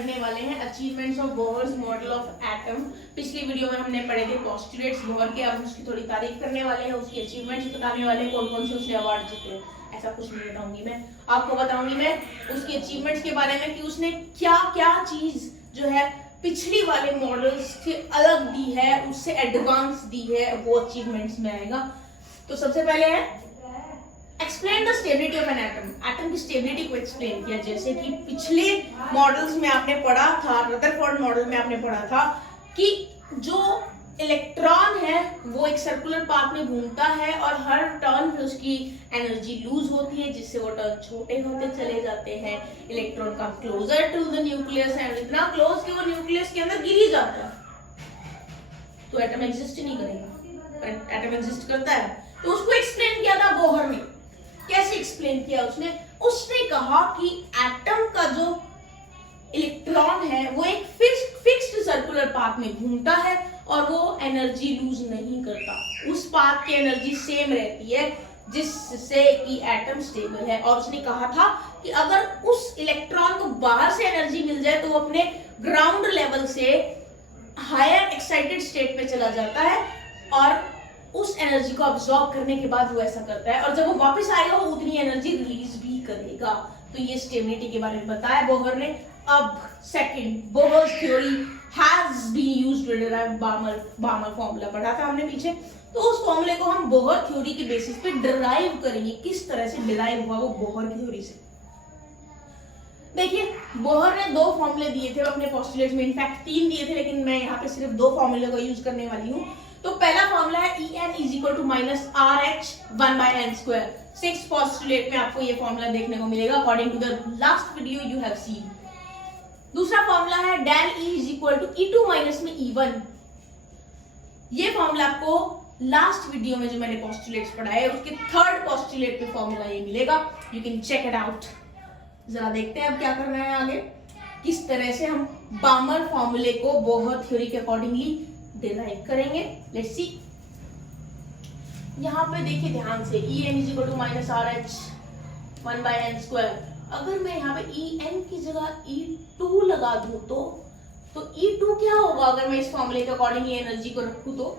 पढ़ने वाले हैं achievements of Bohr's model of atom. पिछली वीडियो में हमने पढ़े थे पोस्टुलेट्स बोहर के, अब उसकी थोड़ी तारीफ करने वाले हैं, उसकी अचीवमेंट्स बताने वाले हैं, कौन कौन से उसने अवार्ड जीते हैं। ऐसा कुछ नहीं बताऊंगी मैं आपको, बताऊंगी मैं उसकी अचीवमेंट्स के बारे में कि उसने क्या क्या चीज जो है पिछली वाले मॉडल्स से अलग दी है, उससे एडवांस दी है, वो अचीवमेंट्स में आएगा। तो सबसे पहले है explain the stability of an atom. Atom की स्टेबिलिटी को एक्सप्लेन किया, जैसे कि पिछले मॉडल्स में आपने पढ़ा था, रदरफोर्ड मॉडल में आपने पढ़ा था कि जो इलेक्ट्रॉन है वो एक सर्कुलर पाथ में घूमता है और हर टर्न पे उसकी एनर्जी लूज होती है, जिससे वो टर्न छोटे होते चले जाते हैं। इलेक्ट्रॉन का क्लोजर टू द न्यूक्लियस है, इतना क्लोज कि वो न्यूक्लियस के अंदर गिर ही जाता है, तो एटम एग्जिस्ट ही नहीं करेगा। एटम एग्जिस्ट करता है, तो उसको एक्सप्लेन किया था बोहर ने। कैसे एक्सप्लेन किया उसने कहा कि एटम का जो इलेक्ट्रॉन है वो एक फिक्स्ड सर्कुलर पाथ में घूमता है और वो एनर्जी लूज नहीं करता, उस पाथ की एनर्जी सेम रहती है, जिससे कि एटम स्टेबल है। और उसने कहा था कि अगर उस इलेक्ट्रॉन को बाहर से एनर्जी मिल जाए तो वो अपने ग्राउंड लेवल से हायर एक्साइटेड स्टेट में चला जाता है और उस एनर्जी को अब्सॉर्ब करने के बाद वो ऐसा करता है, और जब वो वापस आएगा वो उतनी एनर्जी रिलीज भी करेगा। तो ये स्टेबिलिटी के बारे में बताया बोहर ने। अब second, Bohr's theory has been used to derive Balmer formula पढ़ा था हमने पीछे, तो उस फॉर्मूले को हम बोहर थ्योरी के बेसिस पे डिराइव करेंगे। किस तरह से डिराइव हुआ वो बोहर थ्योरी से। देखिए, बोहर ने दो फॉर्मूले दिए थे अपने पोस्टुलेट्स में, इनफैक्ट 3 दिए थे, लेकिन मैं यहाँ पे सिर्फ 2 फॉर्मूले को यूज करने वाली हूँ। तो पहला फॉर्मूला है En = -RH 1/n²। 6th postulate में आपको ये फॉर्मूला देखने को मिलेगा according to the last video you have seen. दूसरा फॉर्मूला है del E = E2 - E1। ये फॉर्मूला आपको लास्ट वीडियो में जो मैंने पोस्टुलेट्स पढ़ाए उसके 3rd पोस्टुलेट में फॉर्मूला ये मिलेगा, you can check it out. जरा देखते हैं अब क्या करना है आगे, किस तरह से हम बार्मर फॉर्मूले को बोहर थ्योरी के अकॉर्डिंगली डिराइव करेंगे। Let's see. यहाँ पे देखिए ध्यान से, En = -RH 1/n²। अगर मैं यहाँ पे En की जगह E2 लगा दूं तो E2 क्या होगा अगर मैं इस फॉर्मूले के अकॉर्डिंग एनर्जी को रखूं तो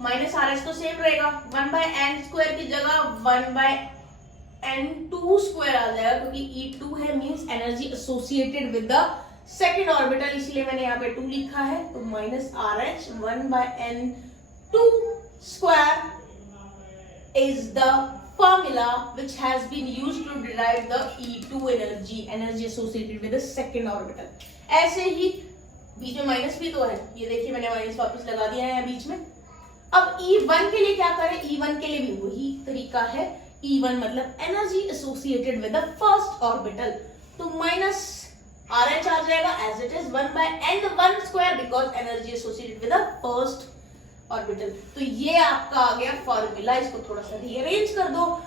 -RH तो सेम रहेगा, 1/n² की जगह 1/n2² आ जाएगा, क्योंकि E2 है means energy associated with the second orbital, इसलिए मैंने यहाँ पे 2 लिखा है। तो -RH 1/n2² is the formula which has been used to derive the E2 energy associated with the second orbital। ऐसे ही बीच में माइनस भी तो है, ये देखिए मैंने माइनस वापस लगा दिया है बीच में। अब E1 के लिए क्या करें, E1 के लिए भी वही तरीका है। E1 मतलब energy associated with the first orbital, तो -RH आ जाएगा as it is 1/n1² because energy associated with the first orbital. तो ये आपका आ गया फॉर्मूला, इसको थोड़ा सा रीअरेंज कर दो,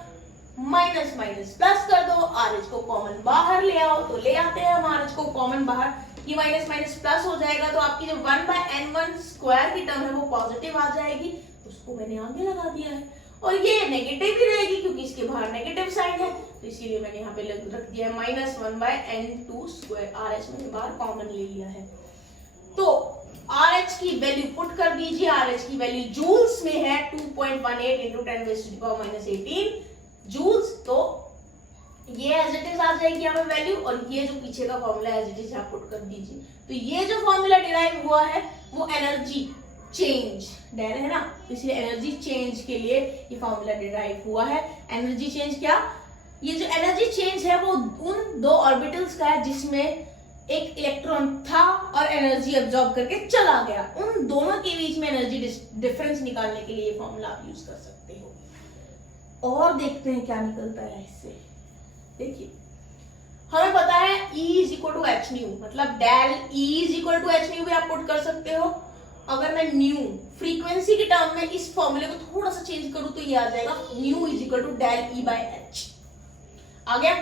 माइनस माइनस प्लस कर दो, RH को कॉमन बाहर ले आओ, तो ले आते हैं हम RH को कॉमन बाहर, ये माइनस माइनस प्लस हो जाएगा, तो आपकी जो 1/n1² की टर्म है वो पॉजिटिव आ जाएगी, उसको मैंने आगे लगा दिया है। और ये नेगेटिव ही रहेगी क्योंकि इसके बाहर नेगेटिव साइन है, तो इसीलिए मैंने यहाँ पे रख दिया है -1/n2²। RH मैंने बाहर कॉमन ले लिया है। तो RH की वैल्यू पुट कर दीजिए, RH की वैल्यू जूल्स में है 2.18 × 10⁻18 जूल्स, तो ये एज इट इज आ जाएगी यहाँ पे वैल्यू, और ये जो पीछे का फॉर्मूला एज इट इज आप पुट कर दीजिए। तो ये जो फॉर्मूला डिराइव हुआ है वो एनर्जी चेंज डेल है ना, इसलिए एनर्जी चेंज के लिए ये फॉर्मूला डिराइव हुआ है। एनर्जी चेंज क्या, ये जो एनर्जी चेंज है वो उन 2 ऑर्बिटल्स का है जिसमें एक इलेक्ट्रॉन था और एनर्जी अब्सॉर्ब करके चला गया, उन दोनों के बीच में एनर्जी डिफरेंस निकालने के लिए ये फॉर्मूला आप यूज कर सकते हो। और देखते हैं क्या निकलता है इससे। देखिए हमें पता है E = hν, मतलब del E = hν भी आप पुट कर सकते हो। अगर मैं न्यू फ्रीक्वेंसी के टर्म में इस फॉर्मूले को थोड़ा सा चेंज करूं तो ये आ जाएगा न्यू = del E/h। आ गया,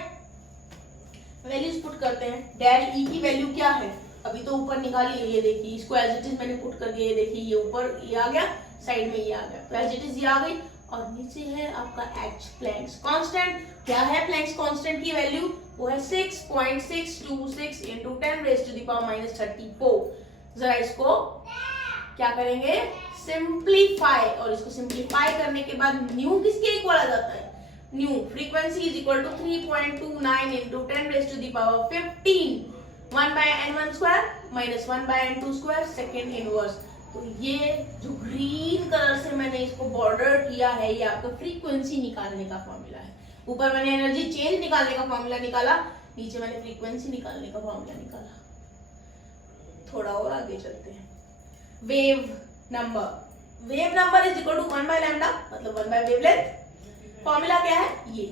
वैल्यूज पुट करते हैं। del E की वैल्यू क्या है, अभी तो ऊपर निकाली, ये देखिए इसको एज इट इज मैंने पुट कर दिया, ये देखिए ये ऊपर ये आ गया, साइड में ये आ गया, तो एज इट इज ये आ गई। और नीचे है आपका h प्लैंक्स कांस्टेंट। क्या है प्लैंक्स कांस्टेंट की वैल्यू, वो है 6.626 इंटू 10⁻⁻34। जरा इसको क्या करेंगे, सिंप्लीफाई, और इसको सिंप्लीफाई करने के बाद न्यू किसके इक्वल आ जाता है, nu frequency is equal to 3.29 into 10⁻15 1/n1 square minus 1/n2 square second inverse. तो ये जो ग्रीन कलर से मैंने इसको बॉर्डर किया है, ये आपका फ्रीक्वेंसी निकालने का फॉर्मूला है। ऊपर मैंने एनर्जी चेंज निकालने का फॉर्मूला निकाला, नीचे मैंने फ्रीक्वेंसी निकालने का फॉर्मूला निकाला। थोड़ा और आगे चलते हैं। Wave number is equal to 1/λ, मतलब 1/वेवलेंथ। फॉर्मूला क्या है, ये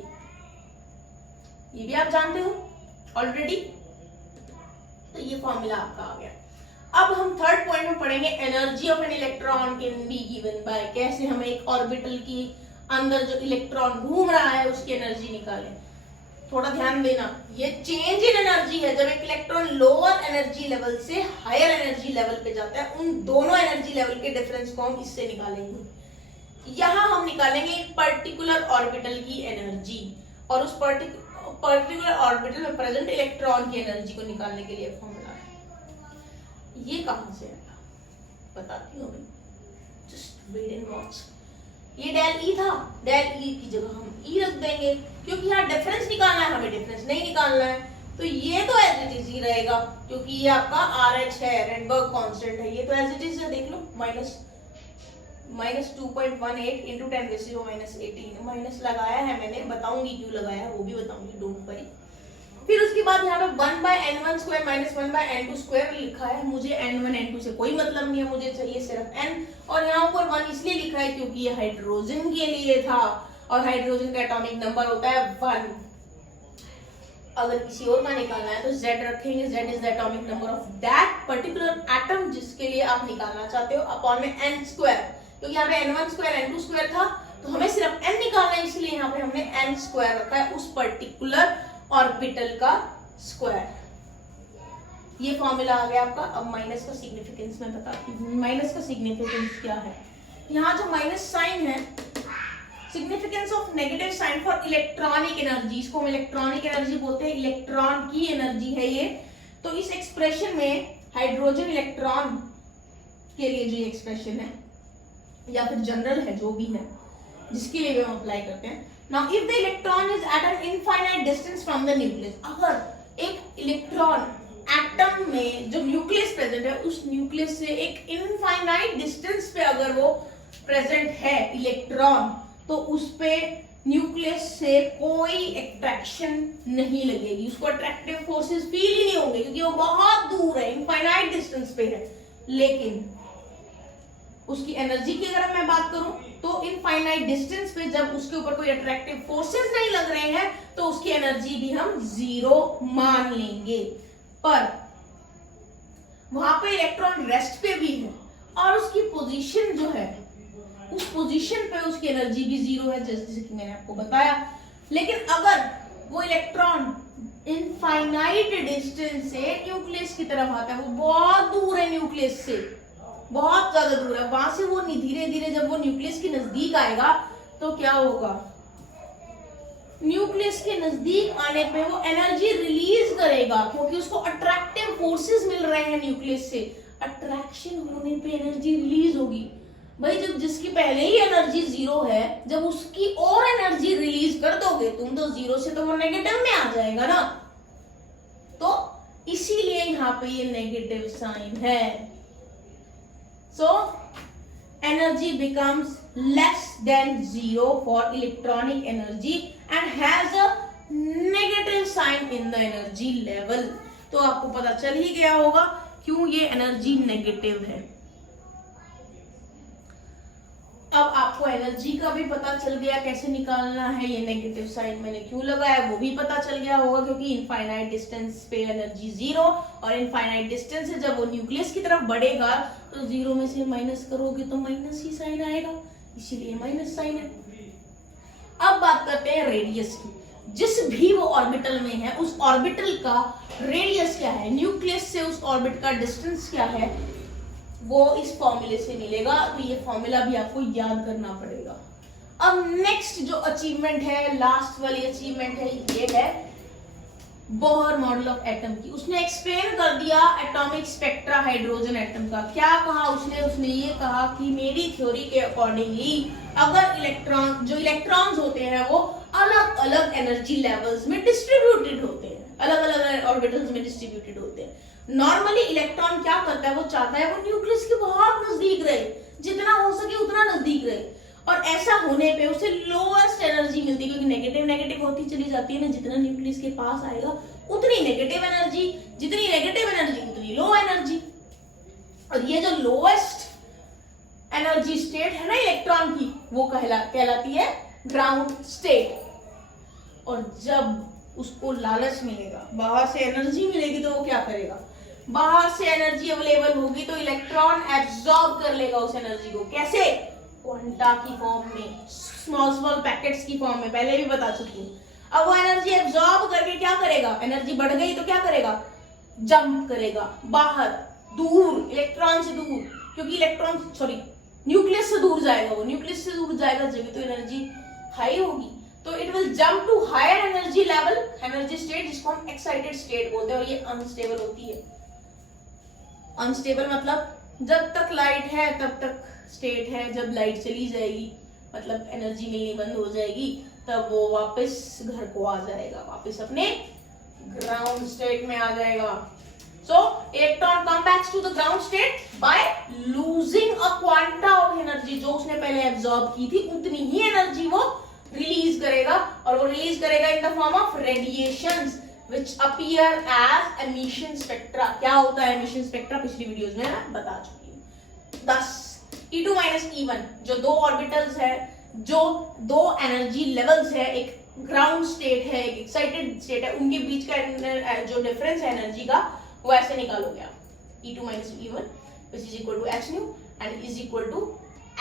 भी आप जानते हो ऑलरेडी, तो ये फॉर्मूला आपका आ गया। अब हम थर्ड पॉइंट में पढ़ेंगे energy of an electron can be given by, कैसे हमें एक ऑर्बिटल की अंदर जो इलेक्ट्रॉन घूम रहा है उसकी एनर्जी निकालें। थोड़ा ध्यान देना, ये चेंज इन एनर्जी है। जब एक इलेक्ट्रॉन लोअर एनर्जी लेवल से हायर एनर्जी लेवल पे जाता है, उन दोनों एनर्जी लेवल के डिफरेंस को हम इससे निकालेंगे। यहां हम निकालेंगे एक पर्टिकुलर ऑर्बिटल की एनर्जी, और उस पर्टिकुलर ऑर्बिटल में प्रेजेंट इलेक्ट्रॉन की एनर्जी को निकालने के लिए फॉर्मूला है। ये कहां से आया बताती हूँ, जस्ट वेट एंड वॉच। ये डेल ई था, डेल ई की जगह हम ई रख देंगे, क्योंकि यहाँ डिफरेंस निकालना है, हमें डिफरेंस नहीं निकालना है। तो ये तो एज इट इज ही रहेगा, क्योंकि ये आपका RH है, रेडबर्ग कांस्टेंट है, ये तो एज इट इज है। देख लो, माइनस 2.18 इंटू 10⁻⁻18 माइनस लगाया है मैंने, बताऊंगी क्यों लगाया है, वो भी बताऊंगी, डोंट वरी। फिर उसके बाद यहाँ पे 1/n1 square minus 1/n2 square लिखा है। मुझे n1 n2 से कोई मतलब नहीं है, मुझे चाहिए सिर्फ n, और यहाँ ऊपर 1 इसलिए लिखा है क्योंकि ये हाइड्रोजन के लिए था, और हाइड्रोजन का एटॉमिक नंबर होता है 1। अगर किसी और का निकालना है तो Z रखेंगे, Z is the atomic number of that particular atom जिसके लिए आप निकालना चाहते हो, अपॉन में n स्क्वायर, क्योंकि यहाँ पे n1 स्क्वायर n2 स्क्वायर था, तो हमें सिर्फ n निकालना है, इसलिए यहाँ पे हमने n स्क्वायर रखा है, उस पर्टिकुलर ऑर्बिटल का स्क्वायर। ये फॉर्मूला आ गया आपका। अब माइनस का सिग्निफिकेंस मैं बताती हूँ। माइनस का सिग्निफिकेंस क्या है, यहाँ जो माइनस साइन है, significance of negative sign for electronic energy, इसको हम इलेक्ट्रॉनिक एनर्जी बोलते हैं, इलेक्ट्रॉन की एनर्जी है ये। तो इस एक्सप्रेशन में हाइड्रोजन इलेक्ट्रॉन के लिए जो एक्सप्रेशन है, या फिर जनरल है, जो भी है, जिसके लिए हम अप्लाई करते हैं। Now, if the electron is at an infinite distance from the nucleus, अगर एक इलेक्ट्रॉन एटम में जो न्यूक्लियस प्रेजेंट है, उस न्यूक्लियस से एक इनफाइनाइट डिस्टेंस पे अगर वो प्रेजेंट है इलेक्ट्रॉन, तो उस पे न्यूक्लियस से कोई अट्रैक्शन नहीं लगेगी, उसको अट्रैक्टिव फोर्सेस फील ही नहीं होंगे, क्योंकि वो बहुत दूर है, इनफाइनाइट डिस्टेंस पे है। लेकिन उसकी एनर्जी की अगर मैं बात करूं, तो इनफाइनाइट डिस्टेंस पे जब उसके ऊपर कोई अट्रैक्टिव फोर्सेस नहीं लग रहे हैं, तो उसकी एनर्जी भी हम 0 मान लेंगे। पर वहां पे इलेक्ट्रॉन रेस्ट पे भी है, और उसकी पोजीशन जो है, उस पोजीशन पे उसकी एनर्जी भी 0 है, जैसे कि मैंने आपको बताया। लेकिन अगर वो इलेक्ट्रॉन इनफाइनाइट डिस्टेंस से न्यूक्लियस की तरफ आता है, वो बहुत दूर है न्यूक्लियस से, बहुत ज्यादा दूर है, वहां से वो धीरे धीरे जब वो न्यूक्लियस के नजदीक आएगा, तो क्या होगा, न्यूक्लियस के नजदीक आने पे वो एनर्जी रिलीज करेगा, क्योंकि उसको अट्रैक्टिव फोर्सेस मिल रहे हैं न्यूक्लियस से। अट्रैक्शन होने पे एनर्जी रिलीज होगी। भाई, जब जिसकी पहले ही एनर्जी 0 है, जब उसकी और एनर्जी रिलीज कर दोगे तुम, तो 0 से तो वो नेगेटिव में आ जाएगा ना, तो इसीलिए यहाँ पे ये नेगेटिव साइन है। So, energy becomes less than 0 for electronic energy and has a negative sign in the energy level. तो आपको पता चल ही गया होगा क्यों ये एनर्जी नेगेटिव है। अब आपको एनर्जी का भी पता चल गया कैसे निकालना है, ये नेगेटिव साइन मैंने क्यों लगाया वो भी पता चल गया होगा, क्योंकि इनफाइनाइट डिस्टेंस पे एनर्जी 0, और इनफाइनाइट डिस्टेंस से जब वो न्यूक्लियस की तरफ बढ़ेगा, तो 0 में से माइनस करोगे तो माइनस ही साइन आएगा, इसीलिए माइनस साइन है। अब बात करते हैं रेडियस की। जिस भी वो ऑर्बिटल में है, उस ऑर्बिटल का रेडियस क्या है, न्यूक्लियस से उस ऑर्बिट का डिस्टेंस क्या है, वो इस फॉर्मूले से मिलेगा। तो ये फॉर्मूला भी आपको याद करना पड़ेगा। अब नेक्स्ट जो अचीवमेंट है, लास्ट वाली अचीवमेंट है, ये है बोहर मॉडल ऑफ एटम की। उसने एक्सप्लेन कर दिया एटॉमिक स्पेक्ट्रा हाइड्रोजन एटम का। क्या कहा उसने ये कहा कि मेरी थ्योरी के अकॉर्डिंगली अगर इलेक्ट्रॉन्स होते हैं वो अलग अलग एनर्जी लेवल्स में डिस्ट्रीब्यूटेड होते हैं, अलग अलग ऑर्बिटल्स में डिस्ट्रीब्यूटेड होते हैं। नॉर्मली इलेक्ट्रॉन क्या करता है, वो चाहता है वो न्यूक्लियस के बहुत नजदीक रहे, जितना हो सके उतना नजदीक रहे, और ऐसा होने पे उसे लोएस्ट एनर्जी मिलती है, क्योंकि नेगेटिव होती चली जाती है ना, जितना न्यूक्लियस के पास आएगा उतनी नेगेटिव एनर्जी, जितनी नेगेटिव एनर्जी उतनी लो एनर्जी। और ये जो लोएस्ट एनर्जी स्टेट है ना इलेक्ट्रॉन की, वो कहलाती है ग्राउंड स्टेट। और जब उसको लालच मिलेगा, बाहर से एनर्जी मिलेगी, तो वो क्या करेगा, बाहर से एनर्जी अवेलेबल होगी तो इलेक्ट्रॉन एब्सॉर्ब कर लेगा उस एनर्जी को। कैसे? क्वांटा की फॉर्म में, स्मॉल पैकेट्स की फॉर्म में, पहले भी बता चुकी हूँ। अब वो एनर्जी एब्सॉर्ब करके क्या करेगा, एनर्जी बढ़ गई तो क्या करेगा, जंप करेगा बाहर, दूर, इलेक्ट्रॉन से दूर, क्योंकि न्यूक्लियस से दूर जाएगा, वो न्यूक्लियस से दूर जाएगा जब तो एनर्जी हाई होगी, तो it will jump to higher energy level, energy state, जिसको हम एक्साइटेड स्टेट बोलते हैं। और ये अनस्टेबल होती है। अनस्टेबल मतलब जब तक लाइट है तब तक स्टेट है, जब लाइट चली जाएगी मतलब एनर्जी मिलनी बंद हो जाएगी, तब वो वापस घर को आ जाएगा, वापस अपने ग्राउंड स्टेट में आ जाएगा। So electron come back to the ground state by losing a quanta of energy। जो उसने पहले एब्जॉर्ब की थी उतनी ही एनर्जी वो रिलीज करेगा, और वो रिलीज करेगा in the form of radiations which appear as emission spectra। क्या होता है emission spectra, पिछली वीडियोस में मैं बता चुकी हूँ। 10 E2 माइनस E1 जो दो ऑर्बिटल्स है, जो दो एनर्जी लेवल्स है, एक ग्राउंड स्टेट है, एक एक्साइटेड स्टेट है, उनके बीच का जो डिफरेंस है एनर्जी का, वो ऐसे निकालोगे आप, E2 minus E1 which is equal to h nu and is equal to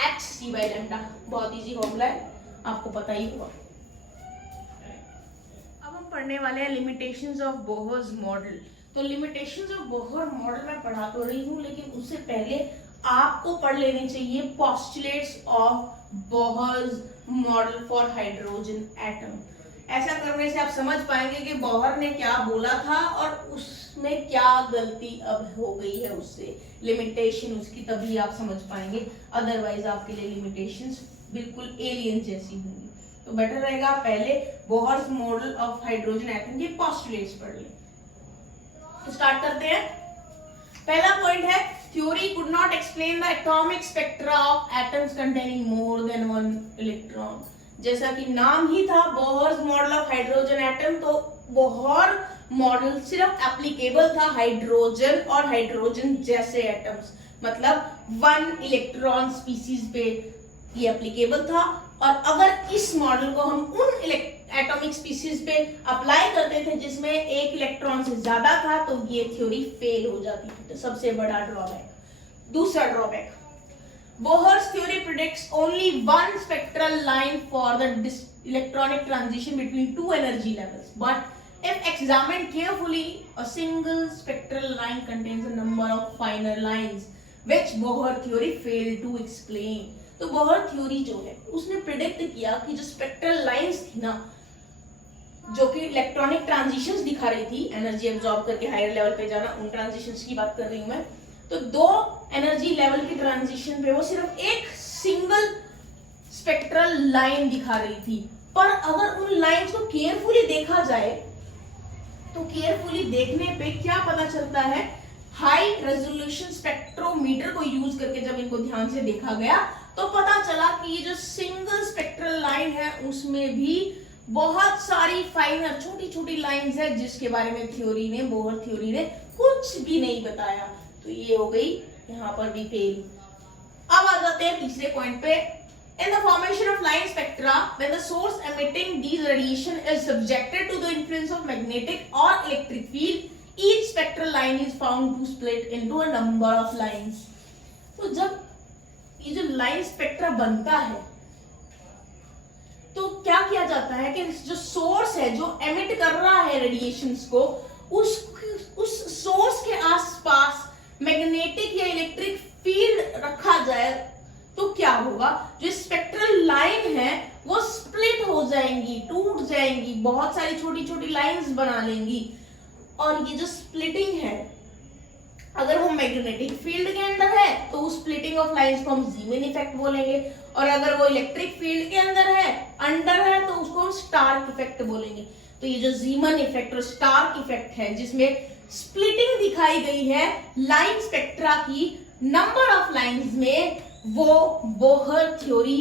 hc by lambda। बहुत इजी फॉर्मूला है, आपको पता ही होगा। अब हम पढ़ने वाले हैं लिमिटेशंस ऑफ बोहर्स मॉडल। तो लिमिटेशंस ऑफ बोहर मॉडल मैं पढ़ा तो रही हूँ, लेकिन उससे पहले आपको पढ़ लेने चाहिए postulates of Bohr's model for hydrogen atom. ऐसा करने से आप समझ पाएंगे कि बोहर ने क्या बोला था और उसमें क्या गलती अब हो गई है उससे, लिमिटेशन उसकी, तभी आप समझ पाएंगे। अदरवाइज आपके लिए लिमिटेशंस बिल्कुल एलियन जैसी होंगी। तो बेटर रहेगा पहले Bohr's model of hydrogen atom के पोस्टुलेट्स पढ़ लें। तो स्टार्ट करते हैं। पहला पॉइंट है, theory could not explain the atomic spectra of atoms containing more than one electron. जैसा कि नाम ही था Bohr's model of hydrogen atom, तो बोहर मॉडल सिर्फ एप्लीकेबल था हाइड्रोजन और हाइड्रोजन जैसे एटम्स, मतलब वन इलेक्ट्रॉन स्पीसीज पे ये एप्लीकेबल था। और अगर इस मॉडल को हम उन एटॉमिक स्पीसीज पे अप्लाई करते थे जिसमें एक इलेक्ट्रॉन से ज्यादा था, तो ये थ्योरी फेल हो जाती थी। तो सबसे बड़ा ड्रॉबैक। दूसरा drawback, Bohr's theory predicts only one spectral line for the electronic transition between two energy levels. But if examined carefully, a single spectral line contains a number of finer lines, which Bohr theory failed to explain. तो Bohr theory जो है उसने predict किया कि जो spectral lines थी ना, जो कि इलेक्ट्रॉनिक ट्रांजिशंस दिखा रही थी, एनर्जी एब्जॉर्ब करके हायर लेवल पे जाना, उन ट्रांजिशंस की बात कर रही हूं मैं। तो दो एनर्जी लेवल की ट्रांजिशन पे वो सिर्फ एक सिंगल स्पेक्ट्रल लाइन दिखा रही थी। पर अगर उन लाइंस को केयरफुली देखा जाए, तो केयरफुली देखने पे क्या पता चलता है, हाई रेजोल्यूशन स्पेक्ट्रोमीटर को यूज करके जब इनको ध्यान से देखा गया, तो पता चला कि ये जो सिंगल स्पेक्ट्रल लाइन है उसमें भी बहुत सारी फाइनर छोटी छोटी लाइंस है, जिसके बारे में बोहर थ्योरी ने कुछ भी नहीं बताया। तो ये हो गई यहाँ पर भी फेल। अब आ जाते हैं तीसरे पॉइंट पे। In the formation of line spectra, when the source emitting these radiation is subjected to the influence of magnetic or electric field, each spectral line is found to split into a number of lines। तो जब ये जो line spectra बनता है, तो क्या किया जाता है कि जो सोर्स है जो एमिट कर रहा है रेडिएशंस को, उस सोर्स के आसपास मैग्नेटिक या इलेक्ट्रिक फील्ड रखा जाए, तो क्या होगा, जो स्पेक्ट्रल लाइन है वो स्प्लिट हो जाएंगी, टूट जाएंगी, बहुत सारी छोटी छोटी लाइंस बना लेंगी। और ये जो स्प्लिटिंग है, अगर वो मैग्नेटिक फील्ड के अंदर है तो उस स्प्लिटिंग ऑफ लाइंस को हम जीमेन इफेक्ट बोलेंगे, और अगर वो इलेक्ट्रिक फील्ड के अंदर है, अंडर है, तो उसको हम स्टार्क इफेक्ट बोलेंगे। तो ये जो जीमन इफेक्ट और स्टार्क इफेक्ट है, जिसमें स्प्लिटिंग दिखाई गई है लाइन स्पेक्ट्रा की नंबर ऑफ लाइंस में, वो बोहर थ्योरी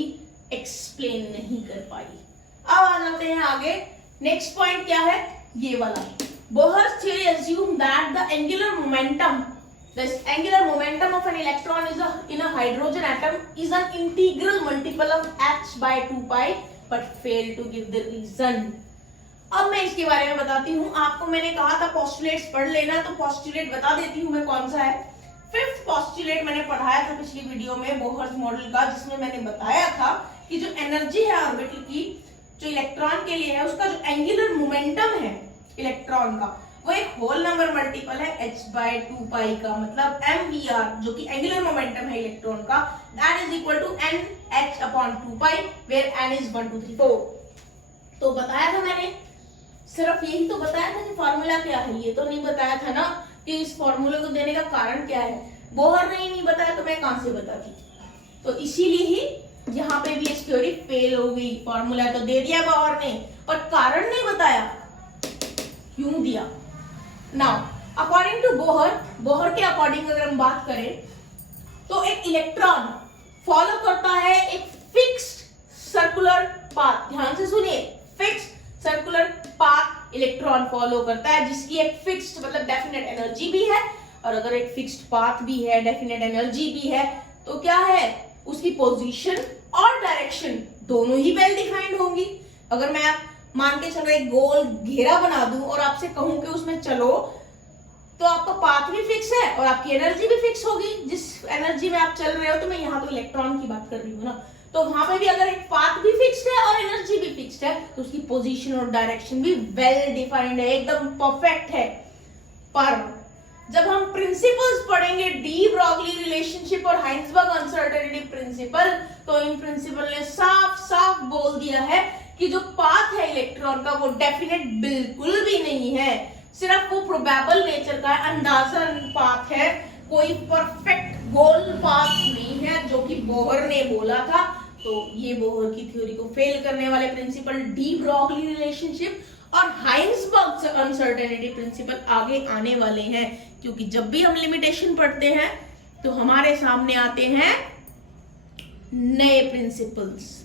एक्सप्लेन नहीं कर पाई। अब आ जाते हैं आगे। नेक्स्ट पॉइंट क्या है, ये वाला। Bohr theory assume that the angular momentum of an electron in a hydrogen atom is an integral multiple of h by 2 pi, but fail to give the reason. अब मैं इसके बारे में बताती हूँ। आपको मैंने कहा था पोस्टुलेट्स पढ़ लेना, तो पोस्टुलेट बता देती हूँ मैं कौन सा है। फिफ्थ पोस्टुलेट मैंने पढ़ाया था पिछली वीडियो में बोहर्स मॉडल का, जिसमें मैंने बताया था कि जो एनर्जी है ऑर्बिटल की, जो इलेक्ट्रॉन के लिए है, उसका जो एंगुलर मोमेंटम है इलेक्ट्रॉन का, वो एक होल नंबर मल्टीपल है h by 2 pi का, मतलब mvr, जो कि एंगुलर मोमेंटम है इलेक्ट्रॉन का, that is equal to nh upon 2 pi, where n is 1 2 3 4। तो बताया था मैंने, सिर्फ यही तो बताया था कि फॉर्मूला क्या है, ये तो नहीं बताया था ना कि इस फॉर्मूले को देने का कारण क्या है। बोहर ने ही नहीं बताया तो मैं कहां से बताती। तो इसीलिए ही यहाँ पे भी इस थ्योरी फेल हो गई। फॉर्मूला तो दे दिया बोहर ने, पर कारण नहीं बताया, क्यों दिया। नाउ अकॉर्डिंग टू बोहर के अकॉर्डिंग अगर हम बात करें, तो एक इलेक्ट्रॉन फॉलो करता है एक फिक्स्ड सर्कुलर पाथ। ध्यान से सुनिए, fixed circular path electron follow करता है, जिसकी एक फिक्स्ड मतलब डेफिनेट एनर्जी भी है, और अगर एक फिक्स्ड पाथ भी है, डेफिनेट एनर्जी भी है, तो क्या है, उसकी पोजीशन और डायरेक्शन दोनों ही वेल डिफाइंड होंगी। अगर मैं मान के चलो एक गोल घेरा बना दूं और आपसे कहूं कि उसमें चलो, तो आपका पाथ भी फिक्स है और आपकी एनर्जी भी फिक्स होगी जिस एनर्जी में आप चल रहे हो। तो मैं यहाँ तो इलेक्ट्रॉन की बात कर रही हूँ ना, तो वहां पे भी अगर एक पाथ भी फिक्स्ड है और एनर्जी भी फिक्स्ड है, तो उसकी पोजीशन और डायरेक्शन भी वेल डिफाइंड है, एकदम परफेक्ट है। पर जब हम प्रिंसिपल्स पढ़ेंगे, डी ब्रॉगली रिलेशनशिप और हाइंसबर्ग अनसर्टेनिटी प्रिंसिपल, तो इन प्रिंसिपल ने साफ साफ बोल दिया है कि जो पाथ है इलेक्ट्रॉन का वो डेफिनेट बिल्कुल भी नहीं है, सिर्फ वो प्रोबेबल नेचर का अंदाजन पाथ है, कोई परफेक्ट गोल पाथ नहीं है, जो कि बोहर ने बोला था। तो ये बोहर की थ्योरी को फेल करने वाले प्रिंसिपल डी ब्रॉगली रिलेशनशिप और हाइंसबर्ग अनसर्टेनिटी प्रिंसिपल आगे आने वाले हैं, क्योंकि जब भी हम लिमिटेशन पढ़ते हैं तो हमारे सामने आते हैं नए प्रिंसिपल्स।